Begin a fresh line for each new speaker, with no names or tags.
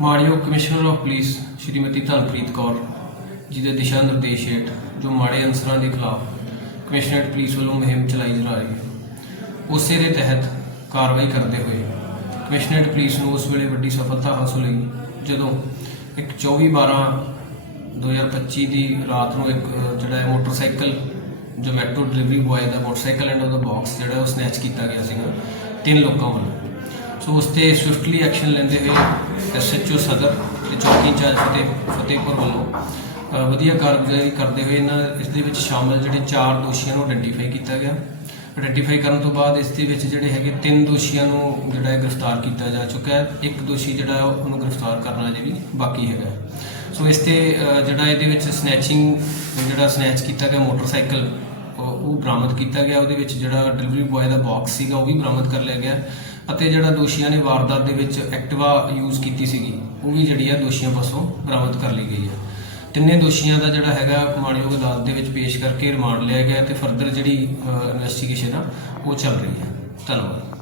ਮਾਣਯੋਗ commissioner of police Shrimati Dhanpreet Kaur ji ਦੇ ਦਿਸ਼ਾ ਨਿਰਦੇਸ਼ ਹੇਠ ਜੋ ਮਾੜੇ ਅਨਸਰਾਂ ਦੇ ਖਿਲਾਫ ਕਮਿਸ਼ਨਰੇਟ ਪੁਲਿਸ ਵੱਲੋਂ ਮੁਹਿੰਮ ਚਲਾਈ ਜਾ ਰਹੀ ਹੈ, ਉਸੇ ਦੇ ਤਹਿਤ ਕਾਰਵਾਈ ਕਰਦੇ ਹੋਏ ਕਮਿਸ਼ਨਰੇਟ ਪੁਲਿਸ ਨੂੰ ਉਸ ਵੇਲੇ ਵੱਡੀ ਸਫਲਤਾ ਹਾਸਲ ਹੋਈ, ਜਦੋਂ ਇੱਕ 24 12 2025 ਦੀ ਰਾਤ ਨੂੰ ਇੱਕ, ਜਿਹੜਾ ਹੈ ਮੋਟਰਸਾਈਕਲ ਜੋਮੈਟੋ ਡਿਲੀਵਰੀ ਬੁਆਏ ਦਾ ਮੋਟਰਸਾਈਕਲ ਐਂਡ ਉਹਦਾ ਬਾਕਸ ਜਿਹੜਾ ਉਹ ਸਨੈਚ ਕੀਤਾ ਗਿਆ ਸੀਗਾ, ਤਿੰਨ ਲੋਕਾਂ ਵੱਲੋਂ। ਸੋ ਉਸ ਤੇ ਸਵਿਫਟਲੀ ਐਕਸ਼ਨ ਲੈਂਦੇ ਹੋਏ ਐਸਐਚਓ ਸਦਰ ਤੇ ਚੌਕੀ ਇੰਚਾਰਜ ਫਤਿਹ, ਫਤਿਹਪੁਰ ਵੱਲੋਂ ਵਧੀਆ ਕਾਰਗੁਜ਼ਾਰੀ ਕਰਦੇ ਹੋਏ ਇਹਨਾਂ, ਇਸ ਦੇ ਵਿੱਚ ਸ਼ਾਮਲ ਜਿਹੜੇ ਚਾਰ ਦੋਸ਼ੀਆਂ ਨੂੰ ਆਇਡੈਂਟੀਫਾਈ ਕੀਤਾ ਗਿਆ। ਆਇਡੈਂਟੀਫਾਈ ਕਰਨ ਤੋਂ ਬਾਅਦ ਇਸ ਦੇ ਵਿੱਚ ਜਿਹੜੇ ਹੈਗੇ ਤਿੰਨ ਦੋਸ਼ੀਆਂ ਨੂੰ ਜਿਹੜਾ ਹੈ ਗ੍ਰਿਫਤਾਰ ਕੀਤਾ ਜਾ ਚੁੱਕਾ ਹੈ। ਇੱਕ ਦੋਸ਼ੀ ਜਿਹੜਾ ਉਹਨੂੰ ਗ੍ਰਿਫਤਾਰ ਕਰਨਾ ਅਜੇ ਵੀ ਬਾਕੀ ਹੈਗਾ ਸੋ ਇਸ ਤੇ ਜਿਹੜਾ ਇਹਦੇ ਵਿੱਚ ਸਨੈਚਿੰਗ ਜਿਹੜਾ ਸਨੈਚ ਕੀਤਾ ਗਿਆ ਮੋਟਰਸਾਈਕਲ, ਉਹ ਬਰਾਮਦ ਕੀਤਾ ਗਿਆ। ਉਹਦੇ ਵਿੱਚ ਜਿਹੜਾ ਡਿਲੀਵਰੀ ਬੁਆਏ ਦਾ ਬਾਕਸ ਸੀਗਾ, ਉਹ ਵੀ ਬਰਾਮਦ ਕਰ ਲਿਆ ਗਿਆ। ਅਤੇ ਜਿਹੜਾ ਦੋਸ਼ੀਆਂ ਨੇ ਵਾਰਦਾਤ ਦੇ ਵਿੱਚ ਐਕਟਿਵਾ ਯੂਜ਼ ਕੀਤੀ ਸੀਗੀ, ਉਹ ਵੀ ਜਿਹੜੀ ਆ ਦੋਸ਼ੀਆਂ ਪਾਸੋਂ ਬਰਾਮਦ ਕਰ ਲਈ ਗਈ ਹੈ ਤਿੰਨੇ ਦੋਸ਼ੀਆਂ ਦਾ ਜਿਹੜਾ ਹੈਗਾ ਮਾਣਯੋਗ ਅਦਾਲਤ ਦੇ ਵਿੱਚ ਪੇਸ਼ ਕਰਕੇ ਰਿਮਾਂਡ ਲਿਆ ਗਿਆ ਤੇ ਫਰਦਰ ਜਿਹੜੀ ਇਨਵੈਸਟੀਗੇਸ਼ਨ ਆ, ਉਹ ਚੱਲ ਰਹੀ ਹੈ ਧੰਨਵਾਦ।